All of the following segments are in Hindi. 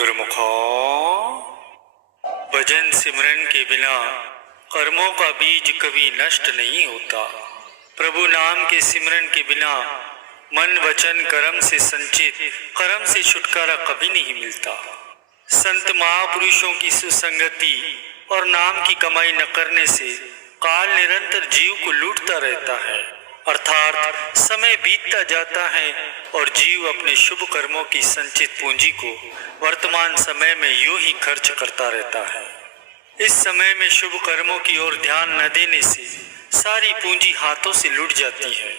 गुरुमुखो, भजन सिमरन के बिना कर्मों का बीज कभी नष्ट नहीं होता। प्रभु नाम के सिमरन के बिना मन वचन कर्म से संचित कर्म से छुटकारा कभी नहीं मिलता। संत महापुरुषों की सुसंगति और नाम की कमाई न करने से काल निरंतर जीव को लूटता रहता है, अर्थात समय बीतता जाता है और जीव अपने शुभ कर्मों की संचित पूंजी को वर्तमान समय में यूं ही खर्च करता रहता है। इस समय में शुभ कर्मों की ओर ध्यान न देने से सारी पूंजी हाथों से लुट जाती है।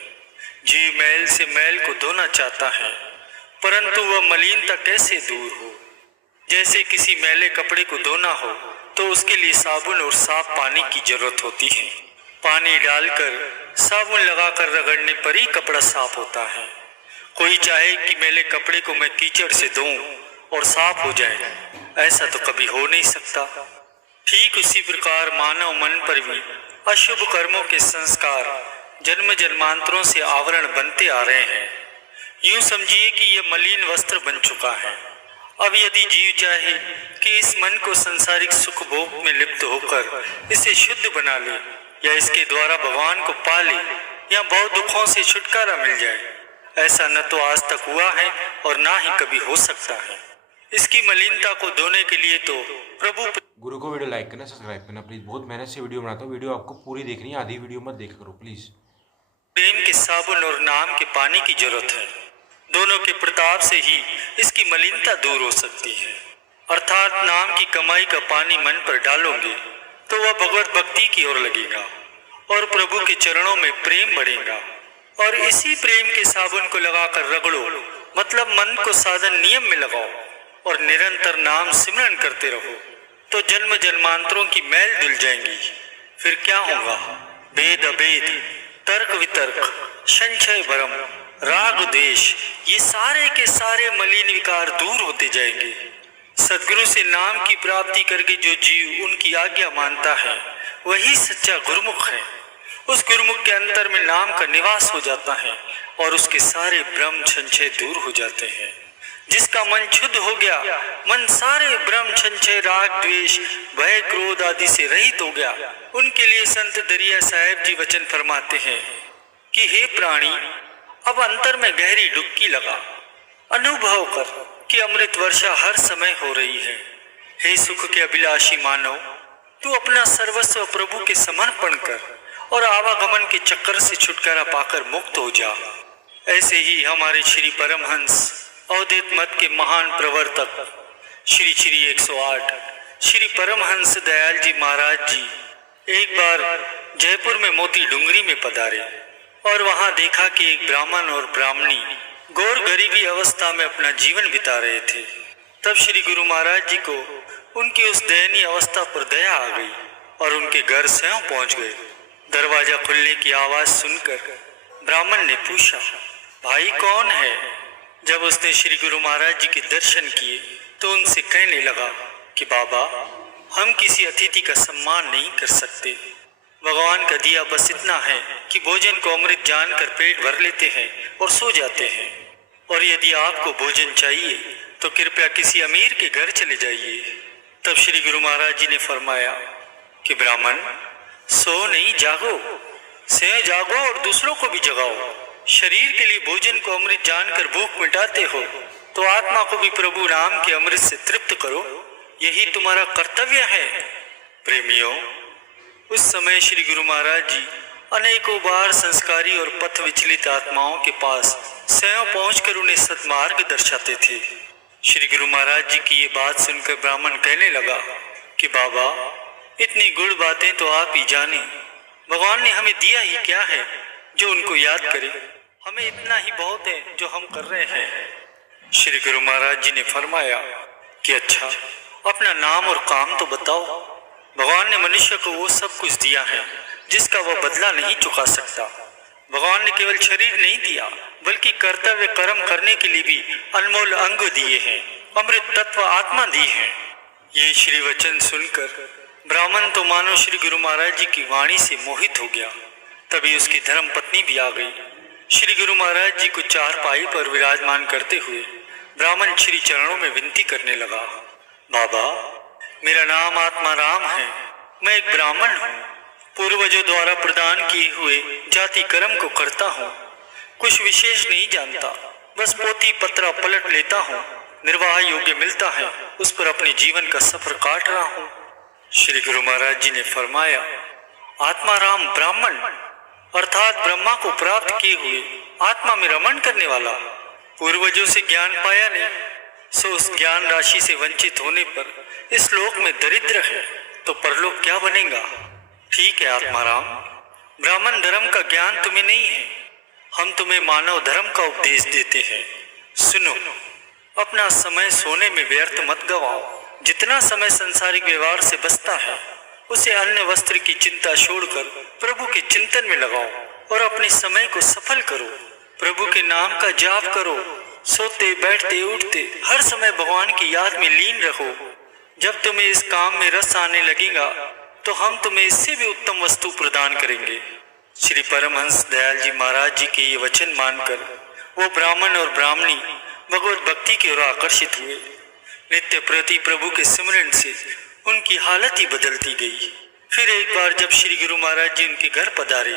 जीव मैल से मैल को धोना चाहता है, परंतु वह मलिनता कैसे दूर हो। जैसे किसी मैले कपड़े को धोना हो तो उसके लिए साबुन और साफ पानी की जरूरत होती है। पानी डालकर साबुन लगाकर रगड़ने पर ही कपड़ा साफ होता है। कोई चाहे कि मैले कपड़े को मैं कीचड़ से धोऊं और साफ हो जाए, ऐसा तो कभी हो नहीं सकता। ठीक उसी प्रकार मानव मन पर भी अशुभ कर्मों के संस्कार जन्म जन्मांतरों से आवरण बनते आ रहे हैं। यूं समझिए कि यह मलिन वस्त्र बन चुका है। अब यदि जीव चाहे कि इस मन को सांसारिक सुख भोग में लिप्त होकर इसे शुद्ध बना ले या इसके द्वारा भगवान को पा ले या बहुत दुखों से छुटकारा मिल जाए, ऐसा न तो आज तक हुआ है और ना ही कभी हो सकता है। इसकी मलिनता को धोने के लिए तो प्रभु गुरु को वीडियो लाइक करना, सब्सक्राइब करना प्लीज। बहुत मेहनत से वीडियो बनाता हूँ, वीडियो आपको पूरी देखनी है, आधी वीडियो मत देखा करो प्लीज। प्रेम के साबुन और नाम के पानी की जरूरत है। दोनों के प्रताप से ही इसकी मलिनता दूर हो सकती है। अर्थात नाम की कमाई का पानी मन पर डालोगे तो वह भगवत भक्ति की ओर लगेगा और प्रभु के चरणों में प्रेम बढ़ेगा। और इसी प्रेम के साबुन को लगाकर रगड़ो, मतलब मन को साधन नियम में लगाओ और निरंतर नाम सिमरन करते रहो, तो जन्म जन्मांतरों की मैल धुल जाएंगी। फिर क्या होगा? भेद अभेद, तर्क वितर्क, संशय भरम, राग द्वेष, ये सारे के सारे मलिन विकार दूर होते जाएंगे। सदगुरु से नाम की प्राप्ति करके जो जीव उनकी आज्ञा मानता है वही सच्चा गुरुमुख है। उस गुरुमुख के अंतर में नाम का निवास हो जाता है और उसके सारे भ्रम संशय दूर हो जाते हैं। जिसका मन शुद्ध हो गया, मन सारे भ्रम संशय राग द्वेष भय क्रोध आदि से रहित हो गया, उनके लिए संत दरिया साहेब जी वचन फरमाते हैं कि हे प्राणी, अब अंतर में गहरी डुबकी लगा, अनुभव कर कि अमृत वर्षा हर समय हो रही है। हे सुख के अभिलाषी मानव, तू अपना सर्वस्व प्रभु के समर्पण कर और आवागमन के चक्कर से छुटकारा पाकर मुक्त हो जा। ऐसे ही हमारे श्री परमहंस अवधूत मत के महान प्रवर्तक श्री श्री 108 श्री परमहंस दयाल जी महाराज जी एक बार जयपुर में मोती डुंगरी में पधारे और वहां देखा कि एक ब्राह्मण और ब्राह्मणी घोर गरीबी अवस्था में अपना जीवन बिता रहे थे। तब श्री गुरु महाराज जी को उनकी उस दयनीय अवस्था पर दया आ गई और उनके घर स्वयं पहुंच गए। दरवाजा खुलने की आवाज सुनकर ब्राह्मण ने पूछा, भाई कौन है? जब उसने श्री गुरु महाराज जी के दर्शन किए तो उनसे कहने लगा कि बाबा, हम किसी अतिथि का सम्मान नहीं कर सकते। भगवान का दिया बस इतना है कि भोजन को अमृत जानकर पेट भर लेते हैं और सो जाते हैं। और यदि आपको भोजन चाहिए तो कृपया किसी अमीर के घर चले जाइए। तब श्री गुरु महाराज जी ने फरमाया कि ब्राह्मण, सो नहीं जागो, से जागो और दूसरों को भी जगाओ। शरीर के लिए भोजन को अमृत जानकर भूख मिटाते हो तो आत्मा को भी प्रभु राम के अमृत से तृप्त करो, यही तुम्हारा कर्तव्य है। प्रेमियों, उस समय श्री गुरु महाराज जी अनेकों बार संस्कारी और पथ विचलित आत्माओं के पास स्वयं पहुंचकर उन्हें सद्मार्ग दर्शाते थे। श्री गुरु महाराज जी की ये बात सुनकर ब्राह्मण कहने लगा कि बाबा, इतनी गुड़ बातें तो आप ही जाने, भगवान ने हमें दिया ही क्या है जो उनको याद करे। हमें इतना ही बहुत है जो हम कर रहे हैं। श्री गुरु महाराज जी ने फरमाया कि अच्छा, अपना नाम और काम तो बताओ। भगवान ने मनुष्य को वो सब कुछ दिया है जिसका वह बदला नहीं चुका सकता। भगवान ने केवल शरीर नहीं दिया बल्कि कर्तव्य कर्म करने के लिए भी अनमोल अंग दिए हैं, अमृत तत्व आत्मा दी है। ये श्री वचन सुनकर ब्राह्मण तो मानो श्री गुरु महाराज जी की वाणी से मोहित हो गया। तभी उसकी धर्म पत्नी भी आ गई। श्री गुरु महाराज जी को चारपाई पर विराजमान करते हुए ब्राह्मण श्री चरणों में विनती करने लगा, बाबा, मेरा नाम आत्मा राम है। मैं एक ब्राह्मण हूँ। पूर्वजों द्वारा प्रदान किए हुए जाति कर्म को करता हूँ। कुछ विशेष नहीं जानता, बस पोथी पत्रा पलट लेता हूँ। निर्वाह योग्य मिलता है, उस पर अपने जीवन का सफर काट रहा हूँ। श्री गुरु महाराज जी ने फरमाया, आत्मा राम ब्राह्मण अर्थात ब्रह्मा को प्राप्त किए हुए आत्मा में रमण करने वाला, पूर्वजों से ज्ञान पाया नहीं, सो उस ज्ञान राशि से वंचित होने पर इस लोक में दरिद्र है, तो परलोक क्या बनेगा। ठीक है आत्माराम, ब्राह्मण धर्म का ज्ञान तुम्हें नहीं है, हम तुम्हें मानव धर्म का उपदेश देते हैं। सुनो, अपना समय सोने में व्यर्थ मत गवाओ। जितना समय संसारिक व्यवहार से बचता है उसे अन्य वस्त्र की चिंता छोड़कर प्रभु के चिंतन में लगाओ और अपने समय को सफल करो। प्रभु के नाम का जाप करो। सोते बैठते उठते हर समय भगवान की याद में लीन रहो। जब तुम्हें इस काम में रस आने लगेगा तो हम तुम्हें इससे भी उत्तम वस्तु प्रदान करेंगे। श्री परमहंस दयाल जी महाराज जी के ये वचन मानकर वो ब्राह्मण और ब्राह्मणी भगवत भक्ति की ओर आकर्षित हुए। नित्य प्रति प्रभु के सिमरन से उनकी हालत ही बदलती गई। फिर एक बार जब श्री गुरु महाराज जी उनके घर पधारे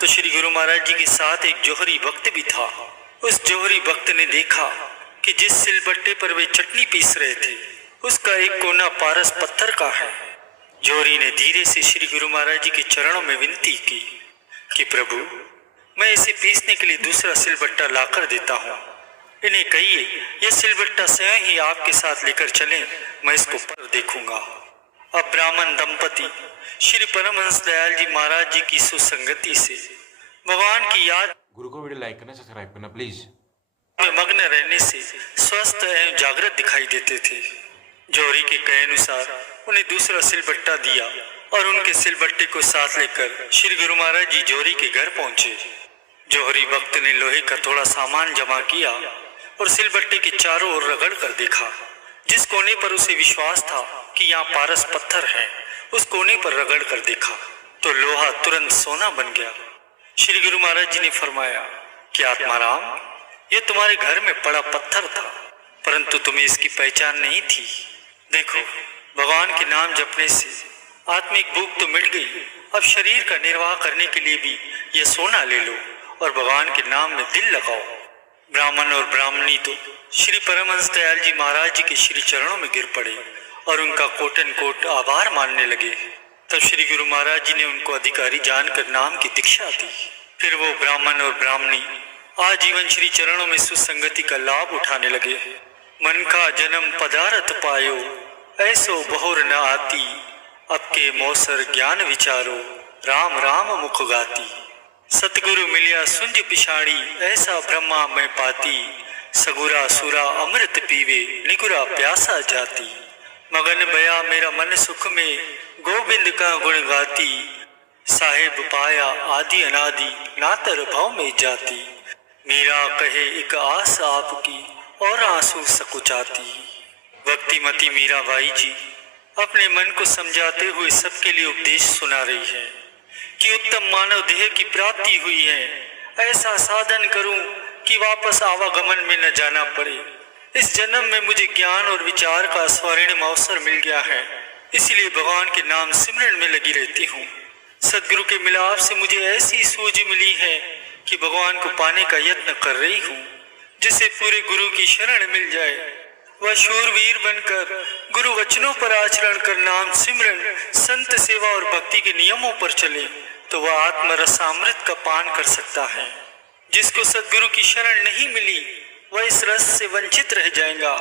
तो श्री गुरु महाराज जी के साथ एक जोहरी भक्त भी था। उस जोहरी भक्त ने देखा कि जिस सिलबट्टे पर वे चटनी पीस रहे थे उसका एक कोना पारस पत्थर का है। जोहरी ने धीरे से श्री गुरु महाराज जी के चरणों में विनती की कि प्रभु, मैं इसे पीसने के लिए दूसरा सिलबट्टा लाकर देता हूँ। इन्हें कहिए यह सिलबट्टा स्वयं ही आपके साथ लेकर चलें, मैं इसको पर देखूंगा। अब ब्राह्मण दंपति श्री परमहंस दयाल जी महाराज जी की सुसंगति से भगवान की याद गुरु को वीडियो लाइक करना, सब्सक्राइब करना प्लीज। में मग्न रहने से स्वस्थ एवं जागृत दिखाई देते थे। जोहरी के कहे अनुसार उन्हें दूसरा सिलबट्टा दिया और उनके सिलबट्टे को साथ लेकर श्री गुरु महाराज जी जोहरी के घर पहुंचे। जोहरी भक्त ने लोहे का थोड़ा सामान जमा किया और सिलबट्टे के चारों ओर रगड़ कर देखा। जिस कोने पर उसे विश्वास था कि यहाँ पारस पत्थर है, उस कोने पर रगड़ कर देखा तो लोहा तुरंत सोना बन गया। श्री गुरु महाराज जी ने फरमाया कि आत्माराम, ये तुम्हारे घर में पड़ा पत्थर था, परंतु तुम्हें इसकी पहचान नहीं थी। देखो, भगवान के नाम जपने से आत्मिक भूख तो मिट गई, अब शरीर का निर्वाह करने के लिए भी यह सोना ले लो और भगवान के नाम में दिल लगाओ। ब्राह्मण और ब्राह्मणी तो श्री परमहंस दयाल जी महाराज जी के श्री चरणों में गिर पड़े और उनका कोटन कोट आभार मानने लगे। तब श्री गुरु महाराज जी ने उनको अधिकारी जानकर नाम की दीक्षा दी। फिर वो ब्राह्मण और ब्राह्मणी आजीवन श्री चरणों में सुसंगति का लाभ उठाने लगे। मन का जन्म पदारथ पायो, ऐसो बहुर न आती, अब के मौसर ज्ञान विचारो, राम राम मुख गाती। सतगुरु मिलिया सुंज पिछाड़ी, ऐसा ब्रह्मा में पाती, सगुरा सुरा अमृत पीवे, निगुरा प्यासा जाती। मगन बया मेरा मन सुख में, गोविंद का गुण गाती, साहेब पाया आदि अनादि, नातर भाव में जाती। मीरा कहे एक आस आपकी, और आंसू सकुचाती। भक्तिमती मीराबाई जी अपने मन को समझाते हुए सबके लिए उपदेश सुना रही है कि उत्तम मानव देह की प्राप्ति हुई है, ऐसा साधन करूं कि वापस आवागमन में न जाना पड़े। इस जन्म में मुझे ज्ञान और विचार का स्वर्णिम अवसर मिल गया है, इसलिए भगवान के नाम सिमरन में लगी रहती हूँ। सदगुरु के मिलाप से मुझे ऐसी सूझ मिली है कि भगवान को पाने का यत्न कर रही हूँ। जिसे पूरे गुरु की शरण मिल जाए वह शूरवीर बनकर गुरु वचनों पर आचरण कर नाम सिमरन, संत सेवा और भक्ति के नियमों पर चले तो वह आत्मरसामृत का पान कर सकता है। जिसको सदगुरु की शरण नहीं मिली वह इस रस से वंचित रह जाएगा।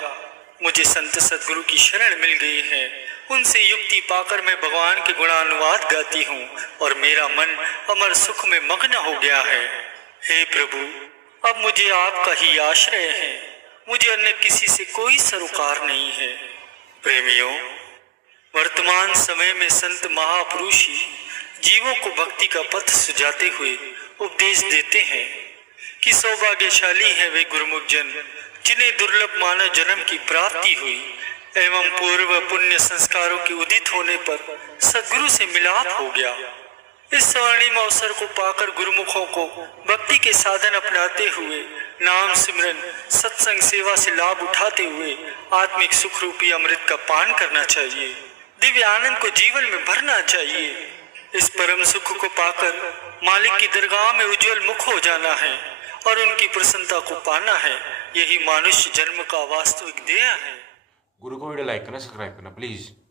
मुझे संत सदगुरु की शरण मिल गई है, उनसे युक्ति पाकर मैं भगवान के गुणानुवाद गाती हूँ और मेरा मन अमर सुख में मग्न हो गया है। हे प्रभु, अब मुझे आपका ही आश्रय है, मुझे अन्य किसी से कोई सरोकार नहीं है। प्रेमियों, वर्तमान समय में संत महापुरुष ही जीवों को भक्ति का पथ सुझाते हुए उपदेश देते हैं कि सौभाग्यशाली है वे गुरुमुख जन जिन्हें दुर्लभ मानव जन्म की प्राप्ति हुई एवं पूर्व पुण्य संस्कारों के उदित होने पर सद्गुरु से मिलाप हो गया। इस स्वर्णिम अवसर को पाकर गुरुमुखों को भक्ति के साधन अपनाते हुए नाम सिमरन सत्संग सेवा से लाभ उठाते हुए आत्मिक सुख रूपी अमृत का पान करना चाहिए। दिव्य आनंद को जीवन में भरना चाहिए। इस परम सुख को पाकर मालिक की दरगाह में उज्जवल मुख हो जाना है और उनकी प्रसन्नता को पाना है। यही मनुष्य जन्म का वास्तविक ध्येय है। गुरु को वीडियो लाइक करना, सब्सक्राइब करना प्लीज़।